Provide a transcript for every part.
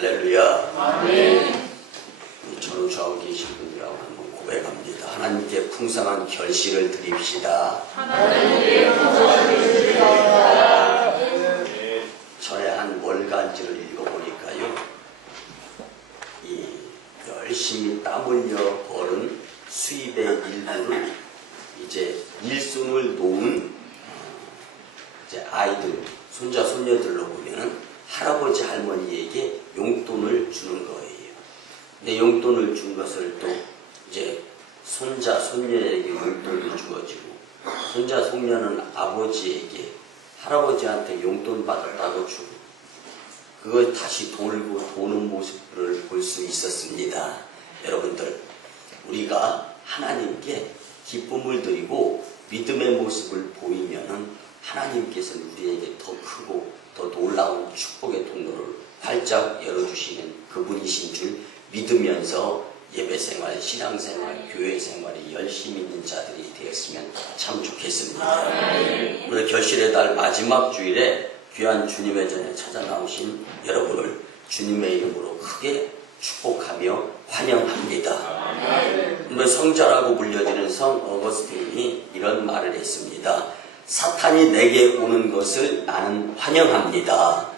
할렐루야. 아멘. 전우주하고 계신 분들하고 한번 고백합니다. 하나님께 풍성한 결실을 드립시다. 하나님께 풍성한 결실을 드립시다. 전에 한 월간지를 읽어보니까요, 이 열심히 땀 흘려 벌은 수입의 일부를 이제 일손을 놓은 이제 아이들, 손자, 손녀들로 보면은 할아버지, 할머니에게 용돈을 주는 거예요. 근데 용돈을 준 것을 또 이제 손자, 손녀에게 용돈이 주어지고, 손자, 손녀는 아버지에게, 할아버지한테 용돈 받았다고 주고, 그걸 다시 돌고 도는 모습을 볼 수 있었습니다. 여러분들, 우리가 하나님께 기쁨을 드리고 믿음의 모습을 보이면은 하나님께서는 우리에게 더 크고 더 놀라운 축복의 통로를 활짝 열어주시는 그분이신 줄 믿으면서 예배생활, 신앙생활, 교회생활이 열심히 있는 자들이 되었으면 참 좋겠습니다. 오늘 결실의 달 마지막 주일에 귀한 주님의 전에 찾아 나오신 여러분을 주님의 이름으로 크게 축복하며 환영합니다. 오늘 성자라고 불려지는 성 어거스틴이 이런 말을 했습니다. 사탄이 내게 오는 것을 나는 환영합니다.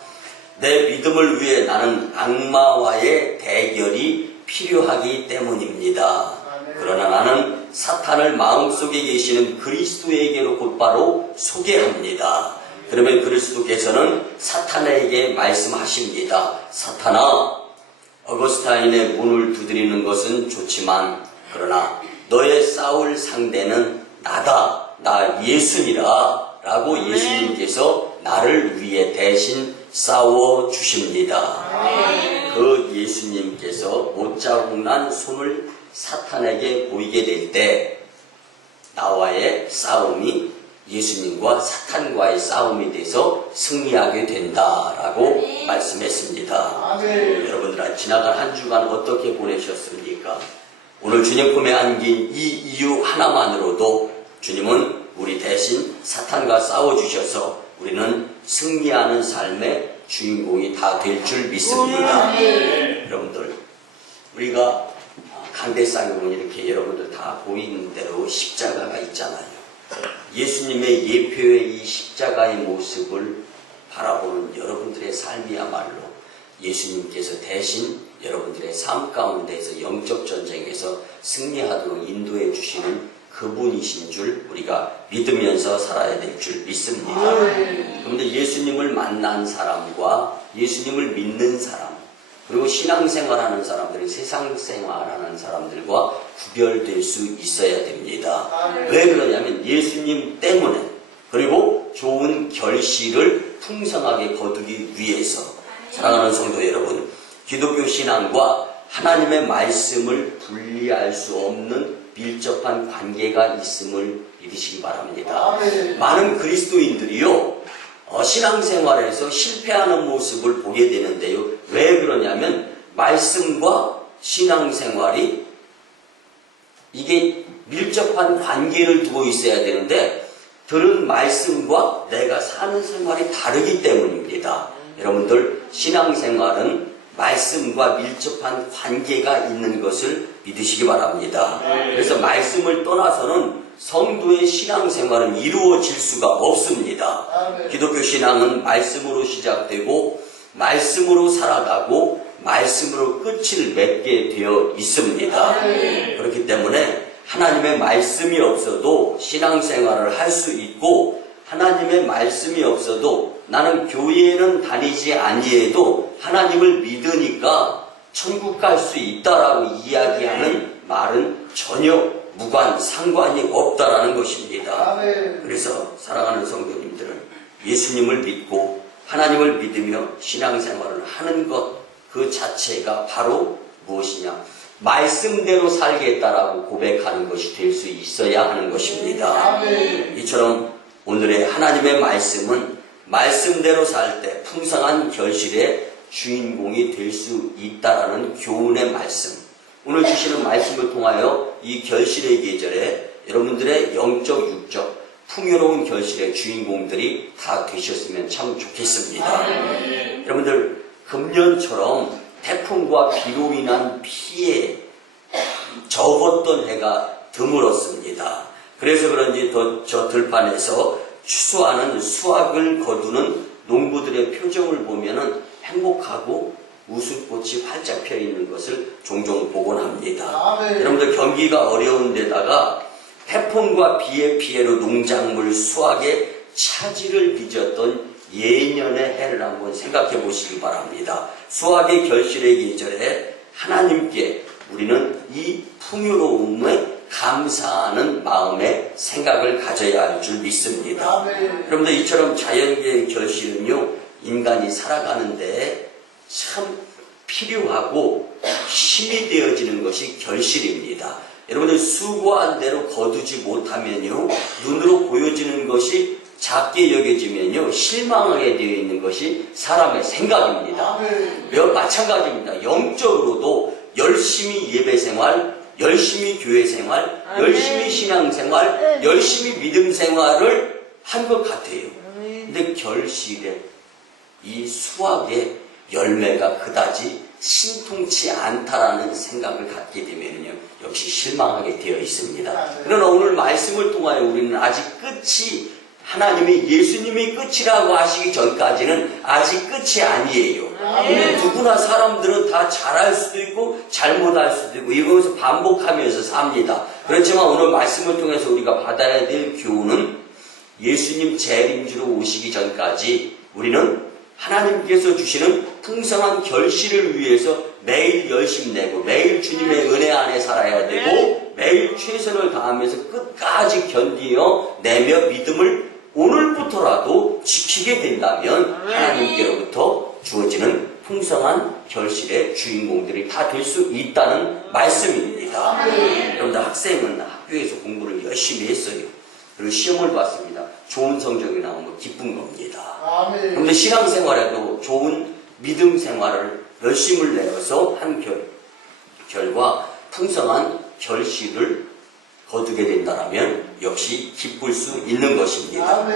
내 믿음을 위해 나는 악마와의 대결이 필요하기 때문입니다. 그러나 나는 사탄을 마음속에 계시는 그리스도에게로 곧바로 소개합니다. 그러면 그리스도께서는 사탄에게 말씀하십니다. 사탄아, 어거스타인의 문을 두드리는 것은 좋지만 그러나 너의 싸울 상대는 나다, 나 예수니라 라고 예수님께서 나를 위해 대신 싸워 주십니다. 그 예수님께서 못자국난 손을 사탄에게 보이게 될 때 나와의 싸움이 예수님과 사탄과의 싸움이 돼서 승리하게 된다라고 말씀했습니다. 여러분들 지나간 한 주간 어떻게 보내셨습니까? 오늘 주님 품에 안긴 이 이유 하나만으로도 주님은 우리 대신 사탄과 싸워주셔서 우리는 승리하는 삶의 주인공이 다 될 줄 믿습니다. 여러분들, 우리가 강대상에 보면 이렇게 여러분들 다 보이는 대로 십자가가 있잖아요. 예수님의 예표의 이 십자가의 모습을 바라보는 여러분들의 삶이야말로 예수님께서 대신 여러분들의 삶 가운데에서 영적 전쟁에서 승리하도록 인도해 주시는 그분이신 줄 우리가 믿으면서 살아야 될 줄 믿습니다. 그런데 예수님을 만난 사람과 예수님을 믿는 사람, 그리고 신앙생활하는 사람들이 세상생활하는 사람들과 구별될 수 있어야 됩니다. 왜 그러냐면 예수님 때문에, 그리고 좋은 결실을 풍성하게 거두기 위해서. 사랑하는 성도 여러분, 기독교 신앙과 하나님의 말씀을 분리할 수 없는 밀접한 관계가 있음을 믿으시기 바랍니다. 많은 그리스도인들이요, 신앙생활에서 실패하는 모습을 보게 되는데요. 왜 그러냐면 말씀과 신앙생활이 이게 밀접한 관계를 두고 있어야 되는데 들은 말씀과 내가 사는 생활이 다르기 때문입니다. 여러분들, 신앙생활은 말씀과 밀접한 관계가 있는 것을 믿으시기 바랍니다. 그래서 말씀을 떠나서는 성도의 신앙생활은 이루어질 수가 없습니다. 기독교 신앙은 말씀으로 시작되고 말씀으로 살아가고 말씀으로 끝을 맺게 되어 있습니다. 그렇기 때문에 하나님의 말씀이 없어도 신앙생활을 할 수 있고, 하나님의 말씀이 없어도 나는 교회에는 다니지 아니해도 하나님을 믿으니까 천국 갈 수 있다라고 이야기하는 말은 전혀 무관, 상관이 없다라는 것입니다. 그래서 사랑하는 성도님들은 예수님을 믿고 하나님을 믿으며 신앙생활을 하는 것 그 자체가 바로 무엇이냐? 말씀대로 살겠다라고 고백하는 것이 될 수 있어야 하는 것입니다. 이처럼 오늘의 하나님의 말씀은 말씀대로 살 때 풍성한 결실의 주인공이 될 수 있다라는 교훈의 말씀. 오늘 주시는 말씀을 통하여 이 결실의 계절에 여러분들의 영적, 육적, 풍요로운 결실의 주인공들이 다 되셨으면 참 좋겠습니다. 여러분들, 금년처럼 태풍과 비로 인한 피해 적었던 해가 드물었습니다. 그래서 그런지 저 들판에서 추수하는 수확을 거두는 농부들의 표정을 보면은 행복하고 웃음꽃이 활짝 펴 있는 것을 종종 보곤 합니다. 여러분들 경기가 어려운 데다가 태풍과 비의 피해로 농작물 수확에 차질을 빚었던 예년의 해를 한번 생각해 보시기 바랍니다. 수확의 결실의 계절에 하나님께 우리는 이 풍요로움에 감사하는 마음의 생각을 가져야 할 줄 믿습니다. 여러분들 이처럼 자연계의 결실은요, 인간이 살아가는데 참 필요하고 힘이 되어지는 것이 결실입니다. 여러분들 수고한 대로 거두지 못하면요, 눈으로 보여지는 것이 작게 여겨지면요, 실망하게 되어 있는 것이 사람의 생각입니다. 마찬가지입니다. 영적으로도 열심히 예배생활, 열심히 교회생활, 열심히 신앙생활, 열심히 믿음생활을 한 것 같아요. 근데 결실에 이 수확의 열매가 그다지 신통치 않다라는 생각을 갖게 되면요, 역시 실망하게 되어 있습니다. 그러나 오늘 말씀을 통하여 우리는 아직 끝이, 하나님이 예수님이 끝이라고 하시기 전까지는 아직 끝이 아니에요. 근데 누구나 사람들은 다 잘할 수도 있고 잘못할 수도 있고 이것을 반복하면서 삽니다. 그렇지만 오늘 말씀을 통해서 우리가 받아야 될 교훈은 예수님 재림주로 오시기 전까지 우리는 하나님께서 주시는 풍성한 결실을 위해서 매일 열심히 내고 매일 주님의 은혜 안에 살아야 되고 매일 최선을 다하면서 끝까지 견디어 내며 믿음을 오늘부터라도 지키게 된다면 하나님께로부터 주어지는 풍성한 결실의 주인공들이 다 될 수 있다는 말씀입니다. 여러분들 학생은 학교에서 공부를 열심히 했어요. 그리고 시험을 봤습니다. 좋은 성적이 나오면 기쁜 겁니다. 그런데 신앙생활에도 좋은 믿음 생활을 열심을 내어서 한 결과 풍성한 결실을 거두게 된다면 역시 기쁠 수 있는 것입니다.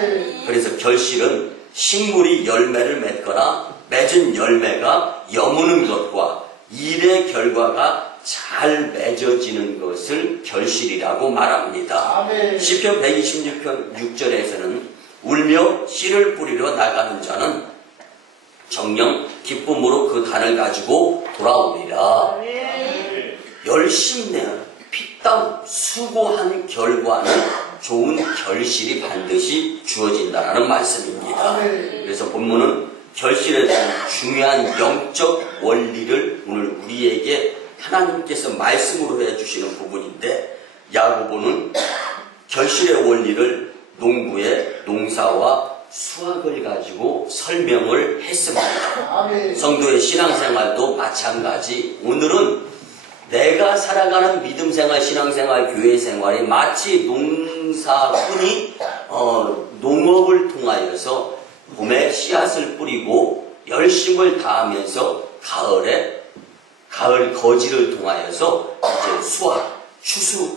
그래서 결실은 식물이 열매를 맺거나 맺은 열매가 여무는 것과 일의 결과가 잘 맺어지는 것을 결실이라고 말합니다. 시편 126편 6절에서는 울며 씨를 뿌리러 나가는 자는 정녕 기쁨으로 그 단을 가지고 돌아오리라. 열심히 내는 피땀 수고한 결과는 좋은 결실이 반드시 주어진다는 말씀입니다. 그래서 본문은 결실에 대한 중요한 영적 원리를 오늘 우리에게 하나님께서 말씀으로 해주시는 부분인데, 야고보는 결실의 원리를 농부의 농사와 수확을 가지고 설명을 했습니다. 성도의 신앙생활도 마찬가지. 오늘은 내가 살아가는 믿음생활, 신앙생활, 교회생활이 마치 농사꾼이 농업을 통하여서 봄에 씨앗을 뿌리고 열심을 다하면서 가을 거지를 통하여서 이제 수확, 추수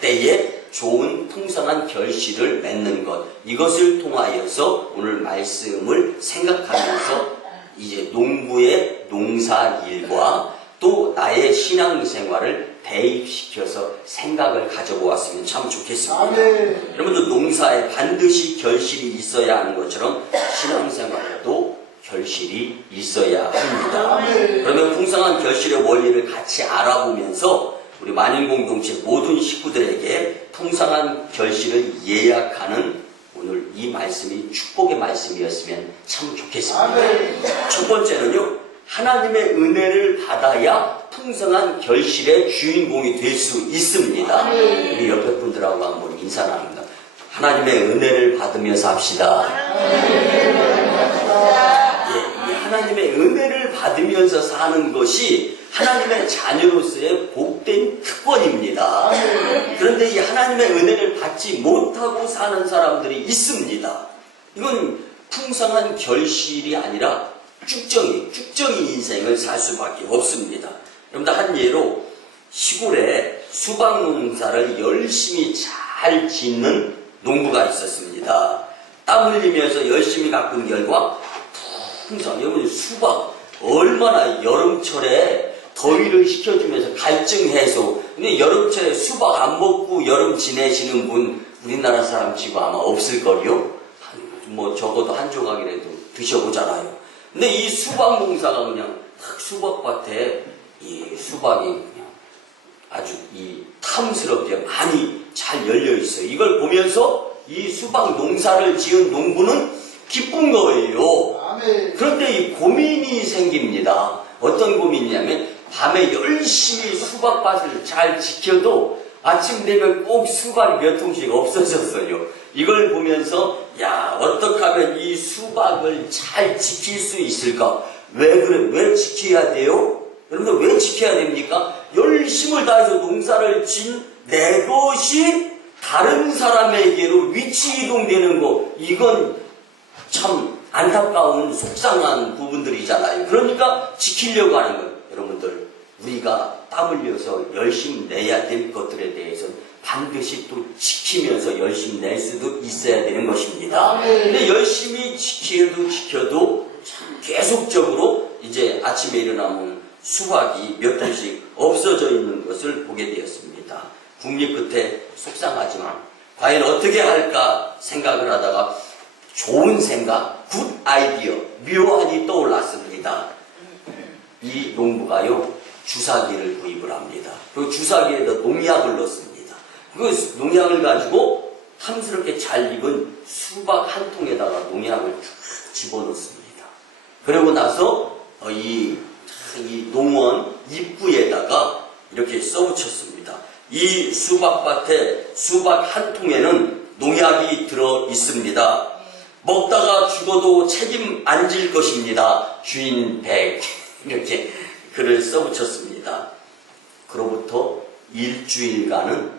때에 좋은 풍성한 결실을 맺는 것, 이것을 통하여서 오늘 말씀을 생각하면서 이제 농부의 농사일과 또 나의 신앙생활을 대입시켜서 생각을 가져보았으면 참 좋겠습니다. 여러분들 농사에 반드시 결실이 있어야 하는 것처럼 신앙생활에도 결실이 있어야 합니다. 그러면 풍성한 결실의 원리를 같이 알아보면서 우리 만인공동체 모든 식구들에게 풍성한 결실을 예약하는 오늘 이 말씀이 축복의 말씀이었으면 참 좋겠습니다. 첫 번째는요, 하나님의 은혜를 받아야 풍성한 결실의 주인공이 될 수 있습니다. 우리 옆에 분들하고 한번 인사 나눕니다. 하나님의 은혜를 받으며 삽시다. 이 하나님의 은혜를 받으면서 사는 것이 하나님의 자녀로서의 복된 특권입니다. 그런데 이 하나님의 은혜를 받지 못하고 사는 사람들이 있습니다. 이건 풍성한 결실이 아니라 쭉정이 인생을 살 수밖에 없습니다. 여러분들 한 예로 시골에 수박 농사를 열심히 잘 짓는 농부가 있었습니다. 땀 흘리면서 열심히 가꾼 결과 풍성, 여러분 수박 얼마나 여름철에 더위를 식혀주면서 갈증 해소. 근데 여름철에 수박 안 먹고 여름 지내시는 분 우리나라 사람 치고 아마 없을걸요? 뭐 적어도 한 조각이라도 드셔보잖아요. 근데 이 수박 농사가 그냥 딱 수박밭에 이 수박이 그냥 아주 이 탐스럽게 많이 잘 열려 있어요. 이걸 보면서 이 수박 농사를 지은 농부는 기쁜 거예요. 아멘. 그런데 이 고민이 생깁니다. 어떤 고민이냐면 밤에 열심히 수박밭을 잘 지켜도 아침 되면 꼭 수박이 몇 통씩 없어졌어요. 이걸 보면서 야, 어떻게 하면 이 수박을 잘 지킬 수 있을까? 왜 그래? 왜 지켜야 돼요? 여러분들 왜 지켜야 됩니까? 열심을 다해서 농사를 진 내 것이 다른 사람에게로 위치 이동되는 거, 이건 참 안타까운 속상한 부분들이잖아요. 그러니까 지키려고 하는 거예요. 여러분들, 우리가 땀 흘려서 열심히 내야 될 것들에 대해서는 반드시 또 지키면서 열심히 낼 수도 있어야 되는 것입니다. 근데 열심히 지켜도 참 계속적으로 이제 아침에 일어나면 수박이 몇 통씩 없어져 있는 것을 보게 되었습니다. 국립 끝에 속상하지만 과연 어떻게 할까 생각을 하다가 좋은 생각, 굿 아이디어, 묘안이 떠올랐습니다. 이 농부가요, 주사기를 구입을 합니다. 그리고 주사기에다 농약을 넣습니다. 그 농약을 가지고 탐스럽게 잘 익은 수박 한 통에다가 농약을 쭉 집어넣습니다. 그리고 나서 이 농원 입구에다가 이렇게 써붙였습니다. 이 수박밭에 수박 한 통에는 농약이 들어 있습니다. 먹다가 죽어도 책임 안 질 것입니다. 주인 100. 이렇게 글을 써붙였습니다. 그로부터 일주일간은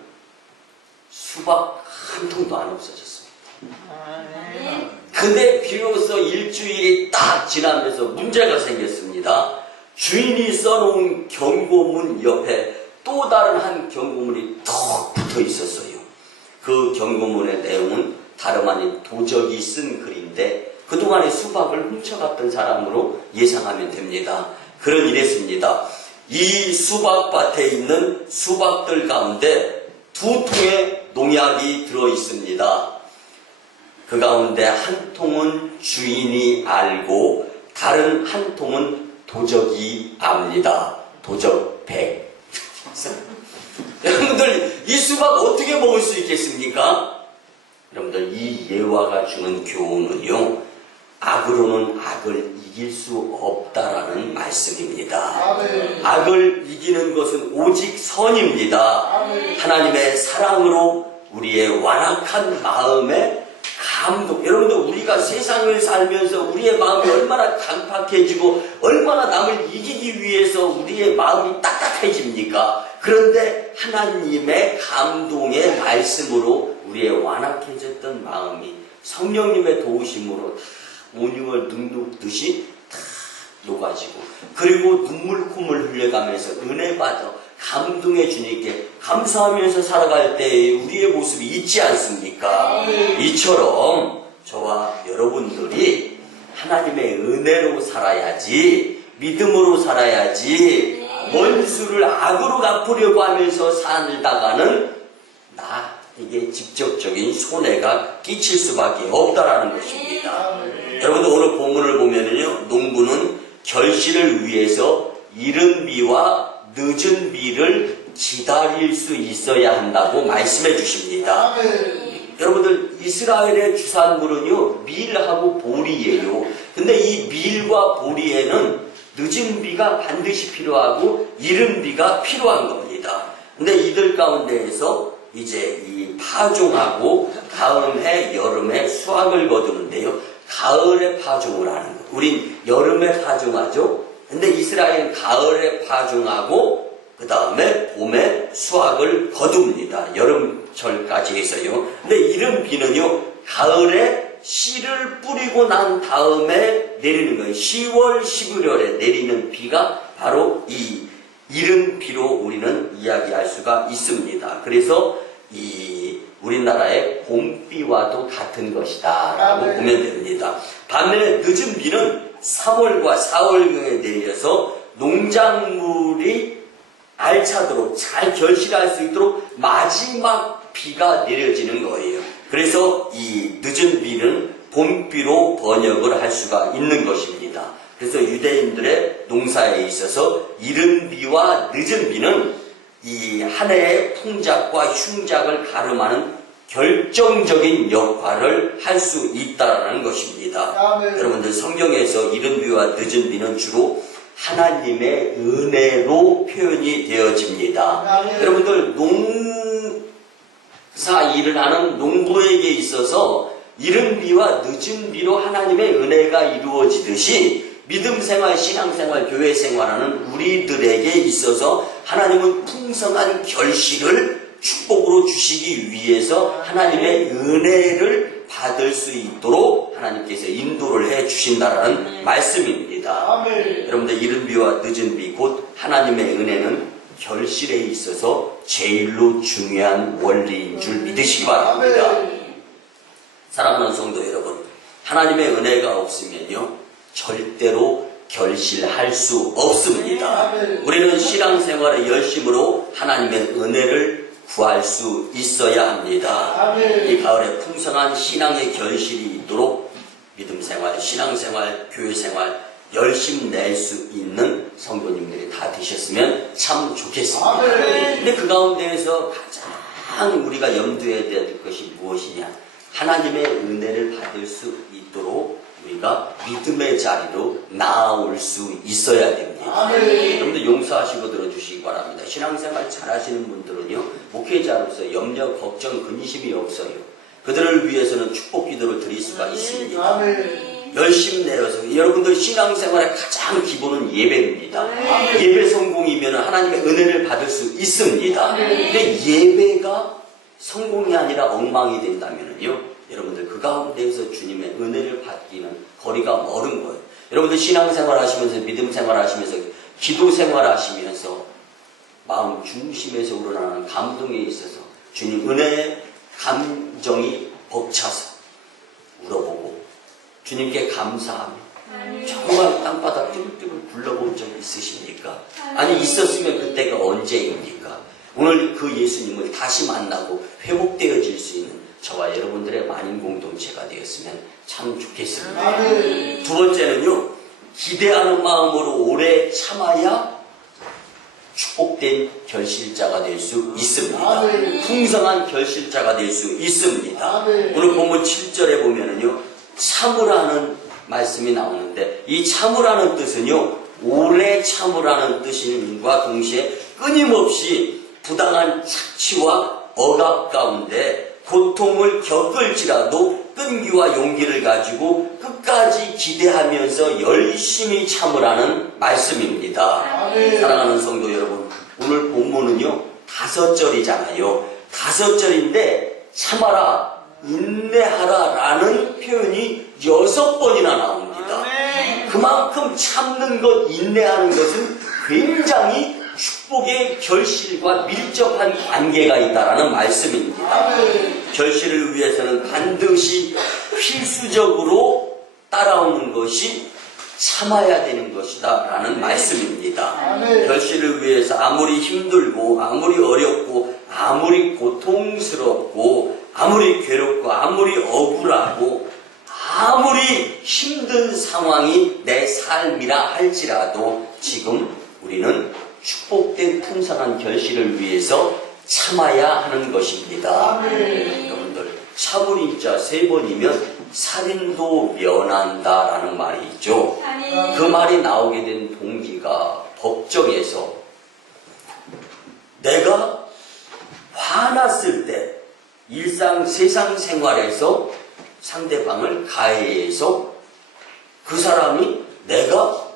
수박 한 통도 안 없어졌습니다. 근데 비로소 일주일이 딱 지나면서 문제가 생겼습니다. 주인이 써놓은 경고문 옆에 또 다른 한 경고문이 턱 붙어 있었어요. 그 경고문의 내용은 다름 아닌 도적이 쓴 글인데 그동안에 수박을 훔쳐갔던 사람으로 예상하면 됩니다. 그런 이랬습니다. 이 수박밭에 있는 수박들 가운데 2통의 농약이 들어 있습니다. 그 가운데 한 통은 주인이 알고 다른 한 통은 도적이 압니다. 도적 100. 여러분들, 이 수박 어떻게 먹을 수 있겠습니까? 여러분들, 이 예화가 주는 교훈은요, 악으로는 악을 이길 수 없다라는 말씀입니다. 아멘. 악을 이기는 것은 오직 선입니다. 아멘. 하나님의 사랑으로 우리의 완악한 마음에 감동. 여러분들, 우리가 세상을 살면서 우리의 마음이 얼마나 강팍해지고 얼마나 남을 이기기 위해서 우리의 마음이 딱딱해집니까? 그런데 하나님의 감동의 말씀으로 우리의 완악해졌던 마음이 성령님의 도우심으로 다 온유를 눅눅듯이 다 녹아지고, 그리고 눈물 콧물 흘려가면서 은혜 받아 감동의 주님께 감사하면서 살아갈 때 우리의 모습이 있지 않습니까? 이처럼 저와 여러분들이 하나님의 은혜로 살아야지, 믿음으로 살아야지, 원수를 악으로 갚으려고 하면서 살다가는 이게 직접적인 손해가 끼칠 수밖에 없다라는 것입니다. 여러분들, 오늘 본문을 보면은요, 농부는 결실을 위해서 이른 비와 늦은 비를 기다릴 수 있어야 한다고 말씀해 주십니다. 여러분들, 이스라엘의 주산물은요, 밀하고 보리예요. 근데 이 밀과 보리에는 늦은 비가 반드시 필요하고 이른 비가 필요한 겁니다. 근데 이들 가운데에서 이제 이 파종하고 다음 해 여름에 수확을 거두는데요, 가을에 파종을 하는 거예요. 우린 여름에 파종하죠. 근데 이스라엘은 가을에 파종하고 그 다음에 봄에 수확을 거둡니다. 여름철까지 해서요. 근데 이른 비는요, 가을에 씨를 뿌리고 난 다음에 내리는 거예요. 10월, 11월에 내리는 비가 바로 이 이른 비로 우리는 이야기할 수가 있습니다. 그래서 이 우리나라의 봄비와도 같은 것이다 라고 보면 됩니다. 반면에 늦은 비는 3월과 4월경에 내려서 농작물이 알차도록 잘 결실할 수 있도록 마지막 비가 내려지는 거예요. 그래서 이 늦은 비는 봄비로 번역을 할 수가 있는 것입니다. 그래서 유대인들의 농사에 있어서 이른 비와 늦은 비는 이 한 해의 풍작과 흉작을 가름하는 결정적인 역할을 할 수 있다는 것입니다. 아멘. 여러분들 성경에서 이른 비와 늦은 비는 주로 하나님의 은혜로 표현이 되어집니다. 아멘. 여러분들 농사 일을 하는 농부에게 있어서 이른 비와 늦은 비로 하나님의 은혜가 이루어지듯이 믿음 생활, 신앙 생활, 교회 생활하는 우리들에게 있어서 하나님은 풍성한 결실을 축복으로 주시기 위해서 하나님의 은혜를 받을 수 있도록 하나님께서 인도를 해 주신다는 말씀입니다. 아멘. 여러분들 이른 비와 늦은 비 곧 하나님의 은혜는 결실에 있어서 제일로 중요한 원리인 줄 믿으시기 바랍니다. 아멘. 사랑하는 성도 여러분, 하나님의 은혜가 없으면요 절대로 결실할 수 없습니다. 아멘. 우리는 신앙생활의 열심으로 하나님의 은혜를 구할 수 있어야 합니다. 아멘. 이 가을에 풍성한 신앙의 결실이 있도록 믿음생활, 신앙생활, 교회생활 열심 낼 수 있는 성도님들이 다 되셨으면 참 좋겠습니다. 아멘. 근데 그 가운데에서 가장 우리가 염두해야 될 것이 무엇이냐? 하나님의 은혜를 받을 수 있도록 우리가 믿음의 자리로 나아올 수 있어야 됩니다. 아멘. 여러분들 용서하시고 들어주시기 바랍니다. 신앙생활 잘하시는 분들은요 목회자로서 염려, 걱정, 근심이 없어요. 그들을 위해서는 축복 기도를 드릴 수가 있습니다. 아멘. 열심히 내려서 여러분들 신앙생활의 가장 기본은 예배입니다. 예배 성공이면 하나님의 은혜를 받을 수 있습니다. 근데 예배가 성공이 아니라 엉망이 된다면요 여러분들 그 가운데에서 주님의 은혜를 받기는 거리가 멀은 거예요. 여러분들 신앙생활 하시면서 믿음생활 하시면서 기도생활 하시면서 마음 중심에서 우러나는 감동에 있어서 주님 은혜의 감정이 벅차서 울어보고 주님께 감사하며 정말 땅바닥 뚜글뚜글 굴러본 적 있으십니까? 아니 있었으면 그때가 언제입니까? 오늘 그 예수님을 다시 만나고 회복되어질 수 있는 저와 여러분들의 만인 공동체가 되었으면 참 좋겠습니다. 아멘. 두 번째는요, 기대하는 마음으로 오래 참아야 축복된 결실자가 될 수 있습니다. 아멘. 풍성한 결실자가 될 수 있습니다. 아멘. 오늘 본문 7절에 보면은요, 참으라는 말씀이 나오는데, 이 참으라는 뜻은요, 오래 참으라는 뜻과 동시에 끊임없이 부당한 착취와 억압 가운데 고통을 겪을지라도 끈기와 용기를 가지고 끝까지 기대하면서 열심히 참으라는 말씀입니다. 아멘. 사랑하는 성도 여러분, 오늘 본문은요 5절이잖아요. 5절인데 참아라, 인내하라 라는 표현이 6번이나 나옵니다. 그만큼 참는 것, 인내하는 것은 굉장히 축복의 결실과 밀접한 관계가 있다는 말씀입니다. 아멘. 결실을 위해서는 반드시 필수적으로 따라오는 것이 참아야 되는 것이다 라는 말씀입니다. 아멘. 결실을 위해서 아무리 힘들고 아무리 어렵고 아무리 고통스럽고 아무리 괴롭고 아무리 억울하고 아무리 힘든 상황이 내 삶이라 할지라도 지금 우리는 축복된 풍성한 결실을 위해서 참아야 하는 것입니다. 아멘. 여러분들 참을인자 3번이면 살인도 면한다 라는 말이 있죠. 그 말이 나오게 된 동기가 법정에서 내가 화났을 때 일상 세상 생활에서 상대방을 가해해서 그 사람이 내가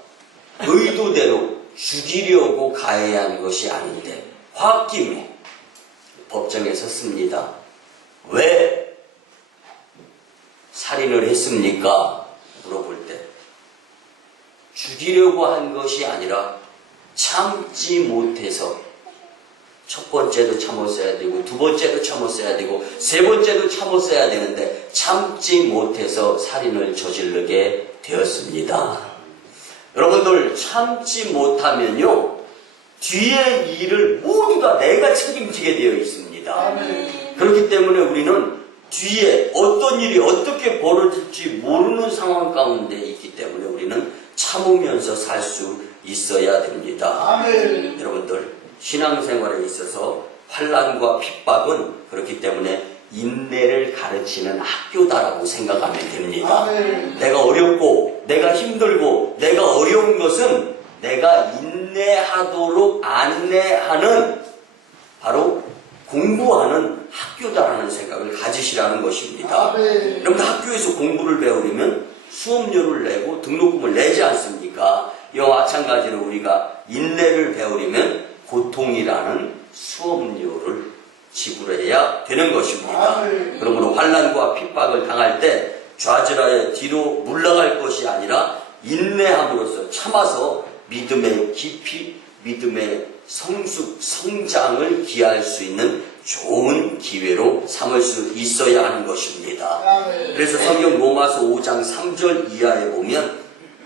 의도대로 죽이려고 가해한 것이 아닌데 홧김에 법정에 섰습니다. 왜 살인을 했습니까? 물어볼 때 죽이려고 한 것이 아니라 참지 못해서 첫 번째도 참았어야 되고 두 번째도 참았어야 되고 세 번째도 참았어야 되는데 참지 못해서 살인을 저지르게 되었습니다. 여러분들 참지 못하면요, 뒤에 일을 모두 다 내가 책임지게 되어 있습니다. 그렇기 때문에 우리는 뒤에 어떤 일이 어떻게 벌어질지 모르는 상황 가운데 있기 때문에 우리는 참으면서 살 수 있어야 됩니다. 여러분들, 신앙생활에 있어서 환난과 핍박은 그렇기 때문에 인내를 가르치는 학교다라고 생각하면 됩니다. 내가 어렵고 내가 힘들고 내가 어려운 것은 내가 인내하도록 안내하는 바로 공부하는 학교다라는 생각을 가지시라는 것입니다. 여러분, 학교에서 공부를 배우려면 수업료를 내고 등록금을 내지 않습니까? 이와 마찬가지로 우리가 인내를 배우려면 고통이라는 수업료를 지불해야 되는 것입니다. 그러므로 환난과 핍박을 당할 때 좌절하여 뒤로 물러갈 것이 아니라 인내함으로써 참아서 믿음의 깊이, 믿음의 성장을 기할 수 있는 좋은 기회로 삼을 수 있어야 하는 것입니다. 그래서 성경 로마서 5장 3절 이하에 보면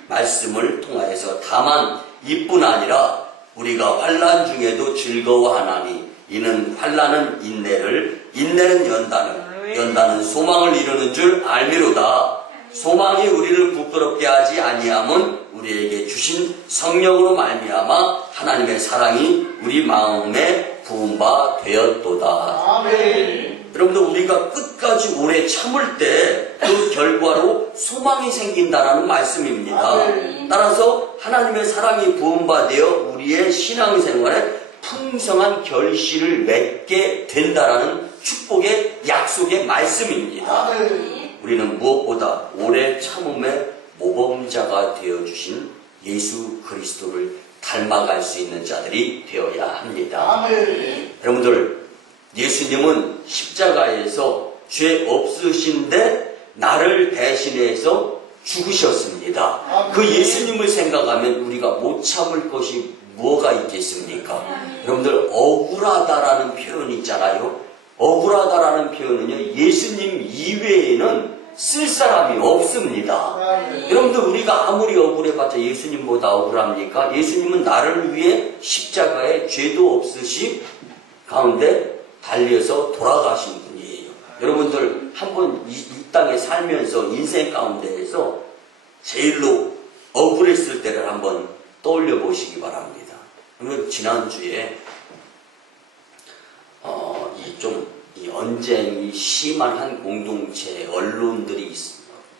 말씀을 통하여서 다만 이뿐 아니라 우리가 환난 중에도 즐거워하나니 이는 환난은 인내를, 인내는 연단을, 연단은 소망을 이루는 줄 알미로다. 소망이 우리를 부끄럽게 하지 아니함은 우리에게 주신 성령으로 말미암아 하나님의 사랑이 우리 마음에 부은 바 되었도다. 여러분들, 우리가 끝까지 오래 참을 때 그 결과로 소망이 생긴다라는 말씀입니다. 따라서 하나님의 사랑이 부은 바 되어 우리의 신앙생활에 풍성한 결실을 맺게 된다라는 축복의 약속의 말씀입니다. 우리는 무엇보다 오래 참음의 모범자가 되어주신 예수 그리스도를 닮아갈 수 있는 자들이 되어야 합니다. 여러분들, 예수님은 십자가에서 죄 없으신데 나를 대신해서 죽으셨습니다. 그 예수님을 생각하면 우리가 못 참을 것이 뭐가 있겠습니까? 여러분들, 억울하다라는 표현이 있잖아요. 억울하다라는 표현은요, 예수님 이외에는 쓸 사람이 없습니다. 여러분들, 우리가 아무리 억울해봤자 예수님보다 억울합니까? 예수님은 나를 위해 십자가에 죄도 없으신 가운데 달려서 돌아가신 분이에요. 여러분들, 한번 이 땅에 살면서 인생 가운데에서 제일로 억울했을 때를 한번 떠올려 보시기 바랍니다. 지난주에 이 언쟁이 심한 한 공동체 언론들이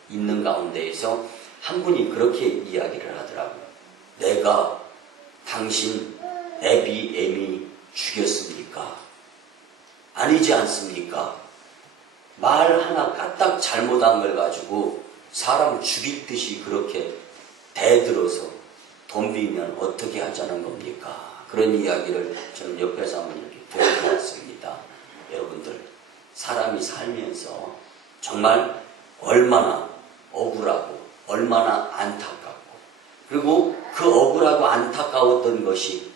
있는 가운데에서 한 분이 그렇게 이야기를 하더라고요. 내가 당신 애비 죽였습니까? 아니지 않습니까? 말 하나 까딱 잘못한 걸 가지고 사람 죽일 듯이 그렇게 대들어서 덤비면 어떻게 하자는 겁니까? 그런 이야기를 저는 옆에서 한번 이렇게 들어봤습니다. 여러분들, 사람이 살면서 정말 얼마나 억울하고 얼마나 안타깝고, 그리고 그 억울하고 안타까웠던 것이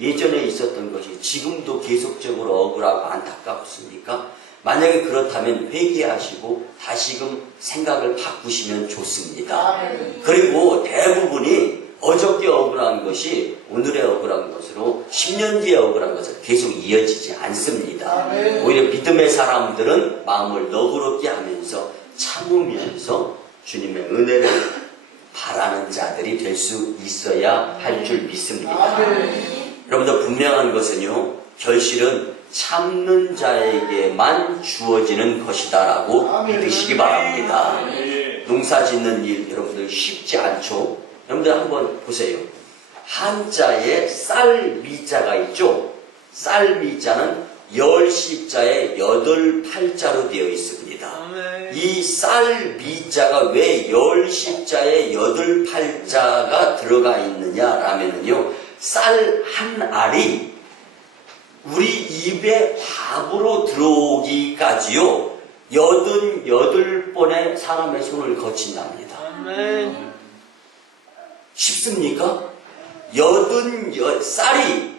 예전에 있었던 것이 지금도 계속적으로 억울하고 안타깝습니까? 만약에 그렇다면 회개하시고 다시금 생각을 바꾸시면 좋습니다. 그리고 대부분이 어저께 억울한 것이 오늘의 억울한 것으로 10년 뒤에 억울한 것으로 계속 이어지지 않습니다. 오히려 믿음의 사람들은 마음을 너그럽게 하면서 참으면서 주님의 은혜를 바라는 자들이 될 수 있어야 할 줄 믿습니다. 여러분들, 분명한 것은요, 결실은 참는 자에게만 주어지는 것이다라고 믿으시기 바랍니다. 농사 짓는 일, 여러분들 쉽지 않죠? 여러분들 한번 보세요. 한자에 쌀미자가 있죠? 쌀미자는 10십자에 8팔자로 되어 있습니다. 이 쌀미자가 왜 10십자에 8팔자가 들어가 있느냐라면요, 쌀 한 알이 우리 입에 밥으로 들어오기까지요 88번의 사람의 손을 거친답니다. 쉽습니까? 쌀이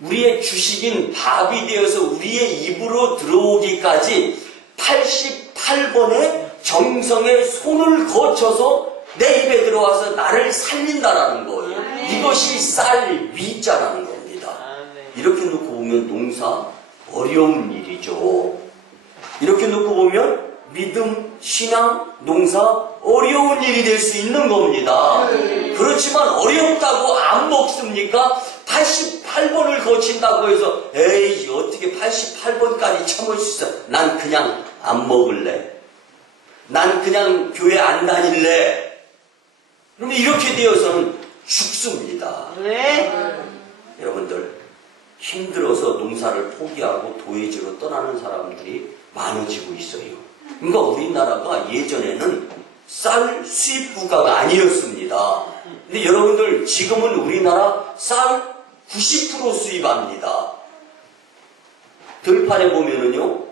우리의 주식인 밥이 되어서 우리의 입으로 들어오기까지 88번의 정성의 손을 거쳐서 내 입에 들어와서 나를 살린다라는 거예요. 이것이 쌀 위자라는 겁니다. 이렇게 놓고 보면 농사 어려운 일이죠. 이렇게 놓고 보면 믿음, 신앙, 농사 어려운 일이 될 수 있는 겁니다. 그렇지만 어렵다고 안 먹습니까? 88번을 거친다고 해서 에이 어떻게 88번까지 참을 수 있어. 난 그냥 안 먹을래. 난 그냥 교회 안 다닐래. 그러면 이렇게 되어서는 죽습니다. 여러분들 힘들어서 농사를 포기하고 도회지로 떠나는 사람들이 많아지고 있어요. 그러니까 우리나라가 예전에는 쌀 수입 국가가 아니었습니다. 근데 여러분들 지금은 우리나라 쌀 90% 수입합니다. 들판에 보면은요,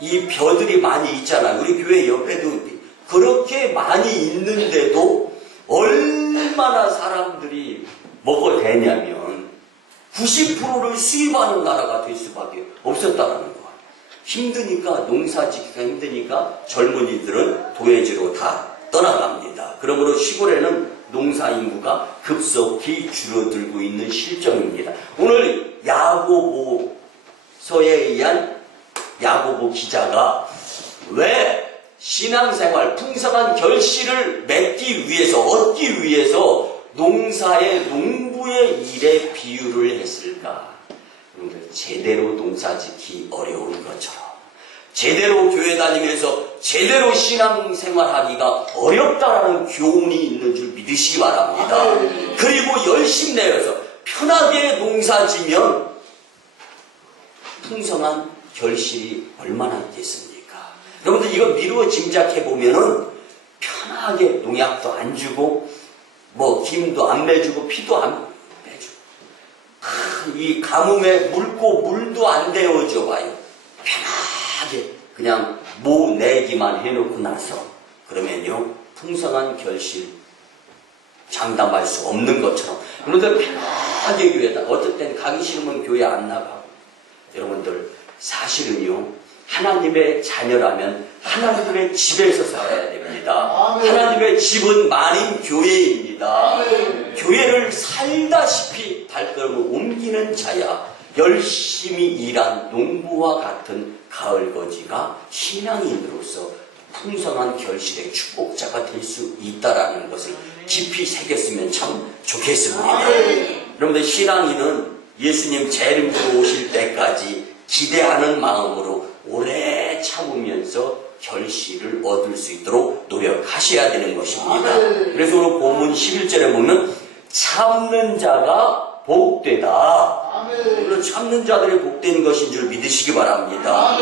이 벼들이 많이 있잖아요. 우리 교회 옆에도 그렇게 많이 있는데도 얼마나 사람들이 먹어대냐면 90%를 수입하는 나라가 될 수밖에 없었다는 거예요. 힘드니까, 농사 짓기가 힘드니까 젊은이들은 도회지로 다 떠나갑니다. 그러므로 시골에는 농사 인구가 급속히 줄어들고 있는 실정입니다. 오늘 야고보서에 의한 야고보 기자가 왜 신앙생활, 풍성한 결실을 맺기 위해서, 얻기 위해서 농사의, 농부의 일에 비유를 했을까? 여러분들 제대로 농사 짓기 어려운 것처럼, 제대로 교회 다니면서 제대로 신앙생활하기가 어렵다라는 교훈이 있는 줄 믿으시기 바랍니다. 그리고 열심 내어서 편하게 농사지면 풍성한 결실이 얼마나 있겠습니까? 여러분들 이거 미루어 짐작해보면은 편하게 농약도 안 주고 뭐 김도 안 매주고 피도 안 매주고 이 가뭄에 묽고 물도 안 데워줘 봐요. 편하게 그냥 모 내기만 해놓고 나서 그러면요 풍성한 결실 장담할 수 없는 것처럼. 그런데 편하게 교회다. 어떨 땐 가기 싫으면 교회 안 나가고. 여러분들 사실은요 하나님의 자녀라면 하나님의 집에서 살아야 됩니다. 하나님의 집은 만인 교회입니다. 교회를 살다시피 발걸음을 옮기는 자야 열심히 일한 농부와 같은 가을거지가 신앙인으로서 풍성한 결실의 축복자가 될 수 있다는 것을 깊이 새겼으면 참 좋겠습니다. 여러분들 신앙인은 예수님 재림으로 오실 때까지 기대하는 마음으로 오래 참으면서 결실을 얻을 수 있도록 노력하셔야 되는 것입니다. 그래서 오늘 본문 11절에 보면 참는 자가 복되다. 물론 참는 자들이 복되는 것인 줄 믿으시기 바랍니다.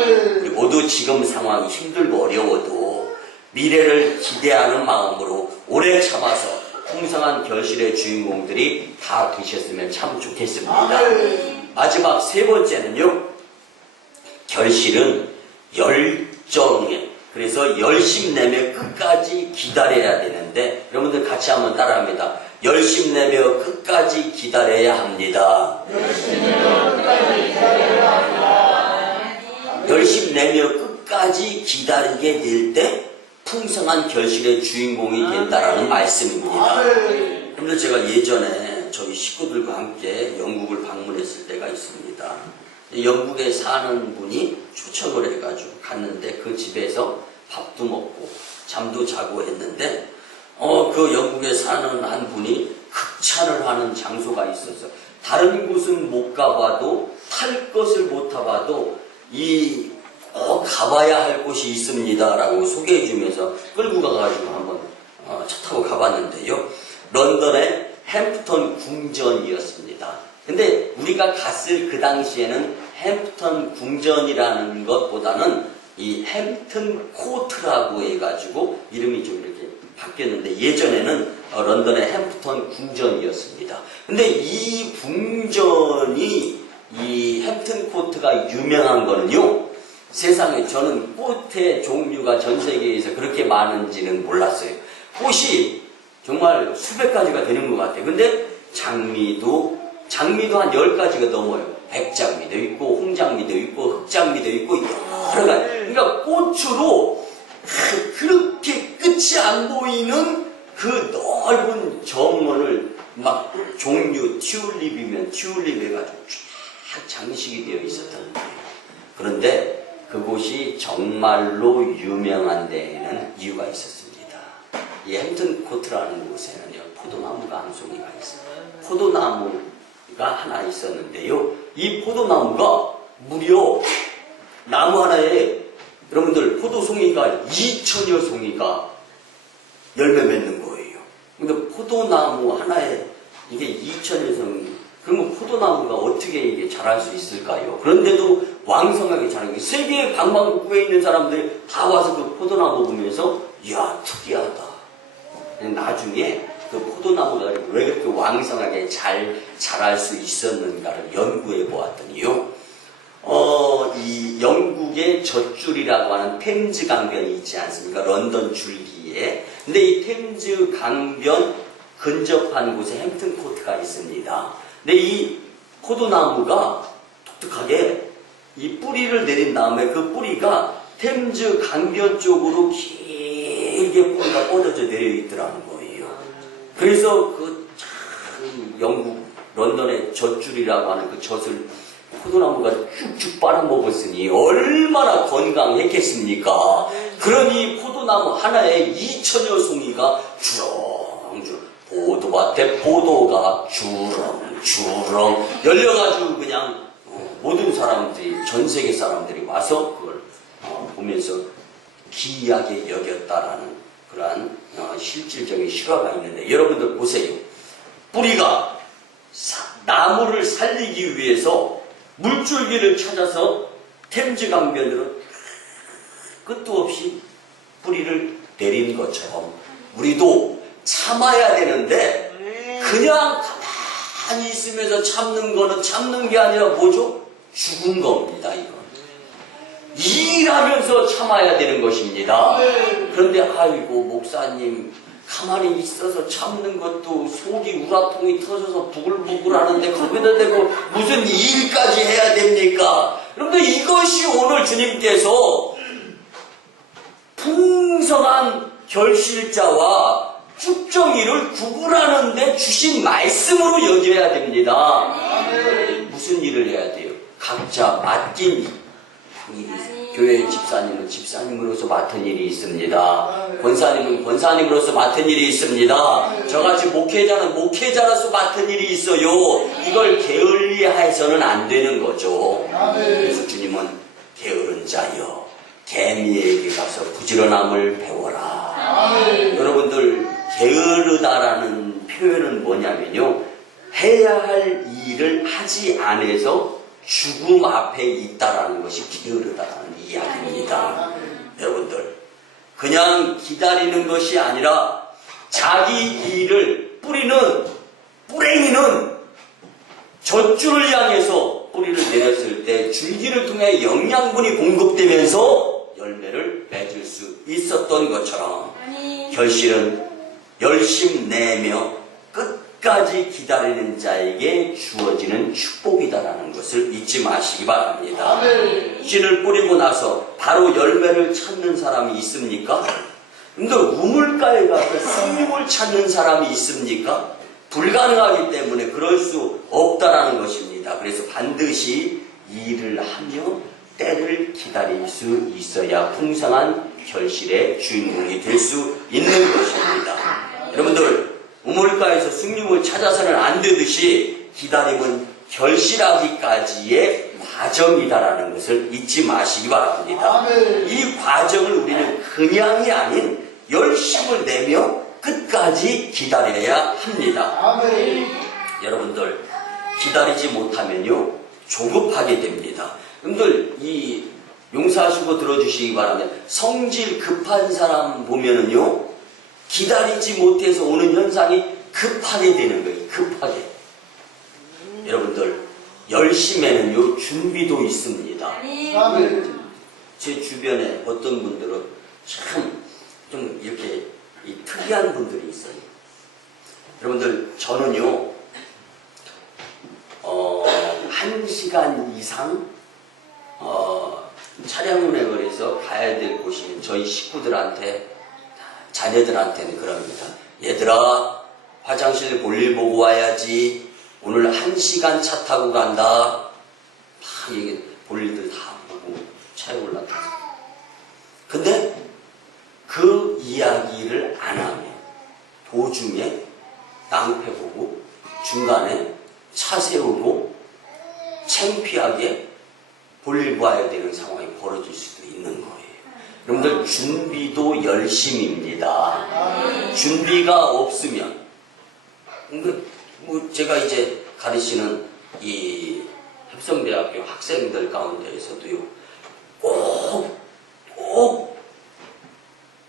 모두 지금 상황이 힘들고 어려워도 미래를 기대하는 마음으로 오래 참아서 풍성한 결실의 주인공들이 다 되셨으면 참 좋겠습니다. 마지막 세 번째는요, 결실은 열정이에요. 그래서 열심 내며 끝까지 기다려야 되는데, 여러분들 같이 한번 따라합니다. 열심 내며 끝까지 기다려야 합니다. 열심 내며 끝까지 기다리게 될 때 풍성한 결실의 주인공이 된다라는 말씀입니다. 여러분들 제가 예전에 저희 식구들과 함께 영국을 방문했을 때가 있습니다. 영국에 사는 분이 초청을 해가지고 갔는데 그 집에서 밥도 먹고 잠도 자고 했는데 그 영국에 사는 한 분이 극찬을 하는 장소가 있어서 다른 곳은 못 가봐도 탈 것을 못 타봐도 가봐야 할 곳이 있습니다 라고 소개해 주면서 끌고 가가지고 한번 차 타고 가봤는데요. 런던의 햄프턴 궁전이었습니다. 근데 우리가 갔을 그 당시에는 햄프턴 궁전이라는 것보다는 이 햄튼 코트라고 해가지고 이름이 좀 이렇게 바뀌었는데 예전에는 런던의 햄프턴 궁전이었습니다. 근데 이 궁전이 이 햄튼 코트가 유명한 거는요, 세상에 저는 꽃의 종류가 전 세계에서 그렇게 많은지는 몰랐어요. 꽃이 정말 수백 가지가 되는 것 같아요. 근데 장미도 한 10가지가 넘어요. 백장미도 있고 홍장미도 있고 흑장미도 있고 여러 가지. 그러니까 꽃으로 그렇게 끝이 안 보이는 그 넓은 정원을 막 종류 튤립이면 튤립 해가지고 쫙 장식이 되어 있었던 거예요. 그런데 그곳이 정말로 유명한 데에는 이유가 있었습니다. 이 햄튼 코트라는 곳에는요, 포도나무가 한 송이가 있어요. 포도나무가 하나 있었는데요, 이 포도나무가 무려 나무 하나에 여러분들 포도송이가 2천여 송이가 열매 맺는 거예요. 근데 포도나무 하나에 이게 2천여 송이, 그러면 포도나무가 어떻게 이게 자랄 수 있을까요? 그런데도 왕성하게 자라는 게 세계 방방곡곡에 있는 사람들이 다 와서 그 포도나무 보면서 이야 특이하다. 나중에 그 포도나무가 왜 그렇게 왕성하게 잘 자랄 수 있었는가를 연구해 보았더니요, 이 영국의 젖줄이라고 하는 템즈 강변이 있지 않습니까? 런던 줄기에. 근데 이 템즈 강변 근접한 곳에 햄튼 코트가 있습니다. 근데 이 포도나무가 독특하게 이 뿌리를 내린 다음에 그 뿌리가 템즈 강변 쪽으로 길게 뿌리가 뻗어져 내려 있더라는 거예요. 그래서 그 참 영국 런던의 젖줄이라고 하는 그 젖을 포도나무가 쭉쭉 빨아먹었으니 얼마나 건강했겠습니까? 그러니 포도나무 하나에 2천여 송이가 주렁주렁, 포도밭에 포도가 주렁주렁 열려가지고 그냥 모든 사람들이, 전 세계 사람들이 와서 그걸 보면서 기이하게 여겼다라는 그러한 실질적인 실화가 있는데, 여러분들 보세요. 뿌리가 나무를 살리기 위해서 물줄기를 찾아서 템즈 강변으로 끝도 없이 뿌리를 내린 것처럼 우리도 참아야 되는데, 그냥 가만히 있으면서 참는 거는 참는 게 아니라 뭐죠? 죽은 겁니다. 이건 일하면서 참아야 되는 것입니다. 그런데 아이고 목사님, 가만히 있어서 참는 것도 속이 우라통이 터져서 부글부글 하는데 거기다 대고 무슨 일까지 해야 됩니까? 그런데 이것이 오늘 주님께서 풍성한 결실자와 쭉정이를 구분하는데 주신 말씀으로 여겨야 됩니다. 무슨 일을 해야 돼요? 각자 맡긴 일이 있어요. 교회 집사님은 집사님으로서 맡은 일이 있습니다. 권사님은 권사님으로서 맡은 일이 있습니다. 저같이 목회자는 목회자로서 맡은 일이 있어요. 이걸 게을리해서는 안 되는 거죠. 그래서 주님은 게으른 자여 개미에게 가서 부지런함을 배워라. 여러분들, 게으르다라는 표현은 뭐냐면요, 해야 할 일을 하지 않아서 죽음 앞에 있다라는 것이 게으르다라는 이야기입니다. 여러분들, 그냥 기다리는 것이 아니라 자기 일을, 뿌랭이는 젖줄을 향해서 뿌리를 내렸을 때 줄기를 통해 영양분이 공급되면서 열매를 맺을 수 있었던 것처럼, 결실은 열심 내며 끝까지 기다리는 자에게 주어지는 축복이다라는 것을 잊지 마시기 바랍니다. 씨를 뿌리고 나서 바로 열매를 찾는 사람이 있습니까? 근데 우물가에 가서 쑥잎을 찾는 사람이 있습니까? 불가능하기 때문에 그럴 수 없다라는 것입니다. 그래서 반드시 일을 하며 때를 기다릴 수 있어야 풍성한 결실의 주인공이 될 수 있는 것입니다. 여러분들, 우물가에서 쑥잎을 찾아서는 안 되듯이 기다림은 결실하기까지의 과정이다라는 것을 잊지 마시기 바랍니다. 이 과정을 우리는 그냥이 아닌 열심을 내며 끝까지 기다려야 합니다. 여러분들, 기다리지 못하면요 조급하게 됩니다. 여러분들, 이 용서하시고 들어주시기 바랍니다. 성질 급한 사람 보면은요, 기다리지 못해서 오는 현상이 급하게 되는 거예요. 급하게. 여러분들, 열심에는요 준비도 있습니다. 제 주변에 어떤 분들은 참 좀 이렇게 특이한 분들이 있어요. 여러분들, 저는요 1시간 이상 차량 운행을 해서 가야 될 곳이면 저희 식구들한테 자녀들한테는 그럽니다. 얘들아, 화장실 볼일 보고 와야지. 오늘 1시간 차 타고 간다. 다 이게 볼일들 다 보고 차에 올라타서. 근데 그 이야기를 안 하면 도중에 낭패 보고 중간에 차 세우고 창피하게 볼일 봐야 되는 상황이 벌어질 수도 있는 거예요. 여러분들 준비도 열심입니다. 준비가 없으면 뭐 제가 이제 가르치는 이 협성대학교 학생들 가운데에서도요, 꼭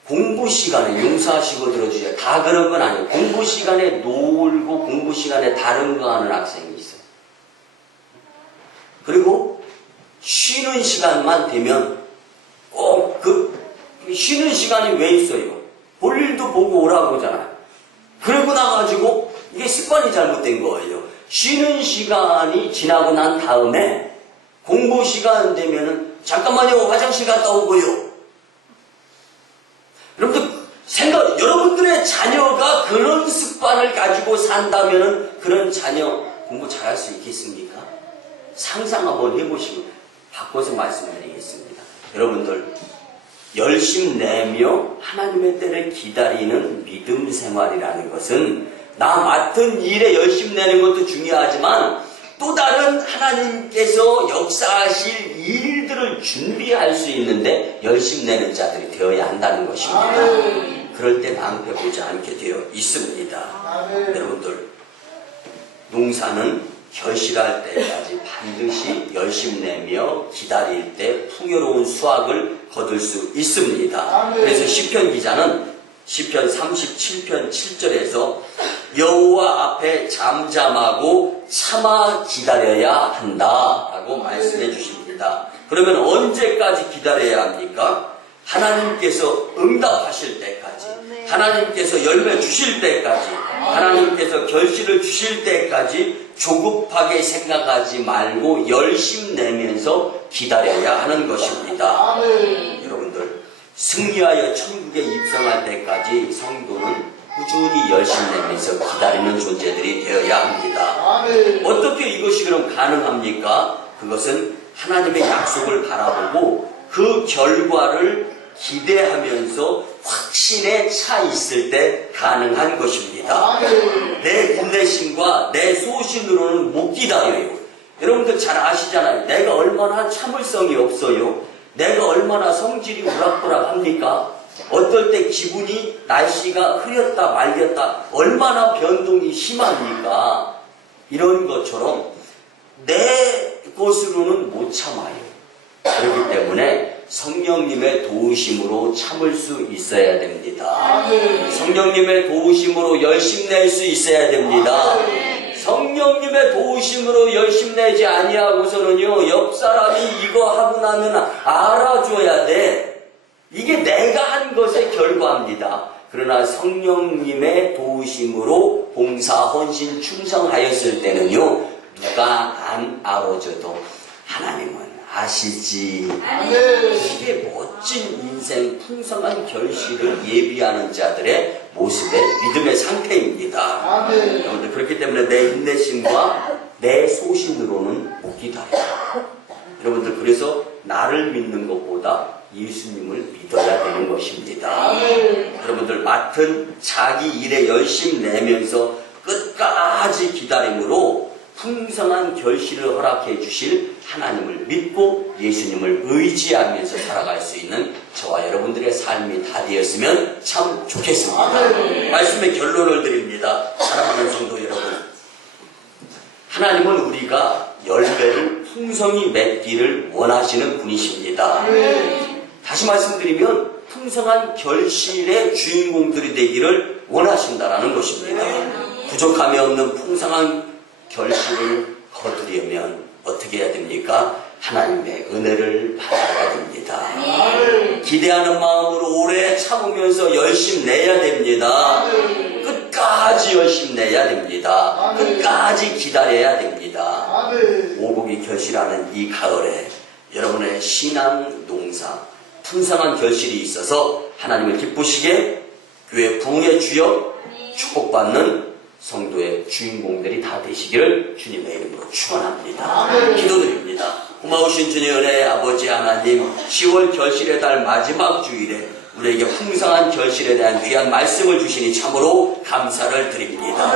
공부 시간에 용서하시고 들어주세요. 다 그런 건 아니에요. 공부 시간에 놀고 공부 시간에 다른 거 하는 학생이 있어요. 그리고 쉬는 시간만 되면 꼭 쉬는 시간이 왜 있어요? 볼일도 보고 오라고 하잖아요. 그러고 나가지고 이게 습관이 잘못된 거예요. 쉬는 시간이 지나고 난 다음에 공부 시간 되면은 잠깐만요, 화장실 갔다 오고요. 여러분들의 자녀가 그런 습관을 가지고 산다면은 그런 자녀 공부 잘할 수 있겠습니까? 상상 한번 해보시고 바꿔서 말씀드리겠습니다. 여러분들 열심 내며 하나님의 때를 기다리는 믿음 생활이라는 것은 나 맡은 일에 열심 내는 것도 중요하지만 또 다른 하나님께서 역사하실 일들을 준비할 수 있는데 열심 내는 자들이 되어야 한다는 것입니다. 그럴 때 낭패 보지 않게 되어 있습니다. 여러분들 농사는 결실할 때까지 반드시 열심 내며 기다릴 때 풍요로운 수확을 거둘 수 있습니다. 그래서 시편 기자는 시편 37편 7절에서 여호와 앞에 잠잠하고 참아 기다려야 한다 라고 말씀해 주십니다. 그러면 언제까지 기다려야 합니까? 하나님께서 응답하실 때까지, 하나님께서 열매 주실 때까지, 하나님께서 결실을 주실 때까지 조급하게 생각하지 말고 열심 내면서 기다려야 하는 것입니다. 여러분들 승리하여 천국에 입성할 때까지 성도는 꾸준히 열심 내면서 기다리는 존재들이 되어야 합니다. 어떻게 이것이 그럼 가능합니까? 그것은 하나님의 약속을 바라보고 그 결과를 기대하면서 확신에 차 있을 때 가능한 것입니다. 내 인내심과 내 소신으로는 못 기다려요. 여러분들 잘 아시잖아요. 내가 얼마나 참을성이 없어요. 내가 얼마나 성질이 우락부락합니까? 어떨 때 기분이 날씨가 흐렸다 말렸다 얼마나 변동이 심합니까? 이런 것처럼 내 것으로는 못 참아요. 그렇기 때문에 성령님의 도우심으로 참을 수 있어야 됩니다. 성령님의 도우심으로 열심 낼 수 있어야 됩니다. 성령님의 도우심으로 열심 내지 아니하고서는요, 옆 사람이 이거 하고 나면 알아줘야 돼. 이게 내가 한 것의 결과입니다. 그러나 성령님의 도우심으로 봉사, 헌신, 충성하였을 때는요, 누가 안 알아줘도 하나님은 아시지. 이게 멋진 인생, 풍성한 결실을 예비하는 자들의 모습의 믿음의 상태입니다. 여러분들 그렇기 때문에 내 인내심과 내 소신으로는 못 기다려요. 여러분들 그래서 나를 믿는 것보다 예수님을 믿어야 되는 것입니다. 여러분들 맡은 자기 일에 열심 내면서 끝까지 기다림으로 풍성한 결실을 허락해 주실 하나님을 믿고 예수님을 의지하면서 살아갈 수 있는 저와 여러분들의 삶이 다 되었으면 참 좋겠습니다. 말씀의 결론을 드립니다. 사랑하는 성도 여러분, 하나님은 우리가 열매를 풍성히 맺기를 원하시는 분이십니다. 다시 말씀드리면 풍성한 결실의 주인공들이 되기를 원하신다라는 것입니다. 부족함이 없는 풍성한 결실을 거두려면 어떻게 해야 됩니까? 하나님의 은혜를 받아야 됩니다. 기대하는 마음으로 오래 참으면서 열심 내야 됩니다. 끝까지 열심 내야 됩니다. 끝까지 기다려야 됩니다. 오곡이 결실하는 이 가을에 여러분의 신앙 농사 풍성한 결실이 있어서 하나님을 기쁘시게 교회 부흥의 주역, 축복받는 성도의 주인공들이 다 되시기를 주님의 이름으로 축원합니다. 기도드립니다. 고마우신 주님의 은혜 아버지 하나님, 10월 결실의 달 마지막 주일에 우리에게 풍성한 결실에 대한 귀한 말씀을 주시니 참으로 감사를 드립니다.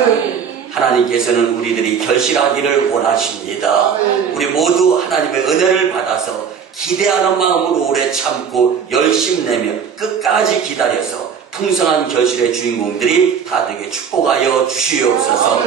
하나님께서는 우리들이 결실하기를 원하십니다. 우리 모두 하나님의 은혜를 받아서 기대하는 마음으로 오래 참고 열심 내며 끝까지 기다려서 풍성한 결실의 주인공들이 다 되게 축복하여 주시옵소서.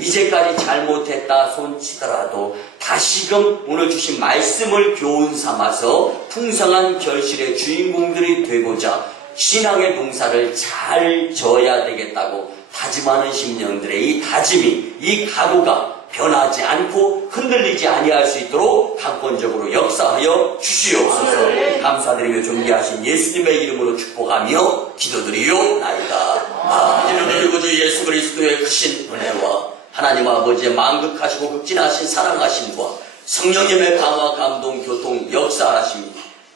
이제까지 잘못했다 손치더라도 다시금 오늘 주신 말씀을 교훈 삼아서 풍성한 결실의 주인공들이 되고자 신앙의 농사를 잘 져야 되겠다고 다짐하는 심령들의 이 다짐이, 이 각오가 변하지 않고 흔들리지 아니할 수 있도록 강권적으로 역사하여 주시옵소서. 감사드리며 존귀하신 예수님의 이름으로 축복하며 기도드리옵나이다. 아멘. 그리고 주 예수 그리스도의 크신 은혜와 하나님 아버지의 만극하시고 극진하신 사랑하심과 성령님의 강화 감동 교통 역사하심이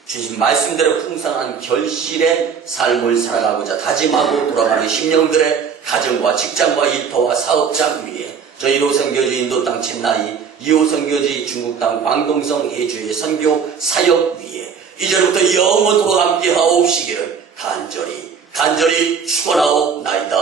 주신 말씀대로 풍성한 결실의 삶을 살아가고자 다짐하고 돌아가는 심령들의 가정과 직장과 일터와 사업장 위에 저희 1호 선교지 인도 땅 첸나이, 2호 선교지 중국 땅 광동성 해주의 선교 사역 위에 이제부터 영원토록 함께 하옵시기를 간절히 축원하옵나이다.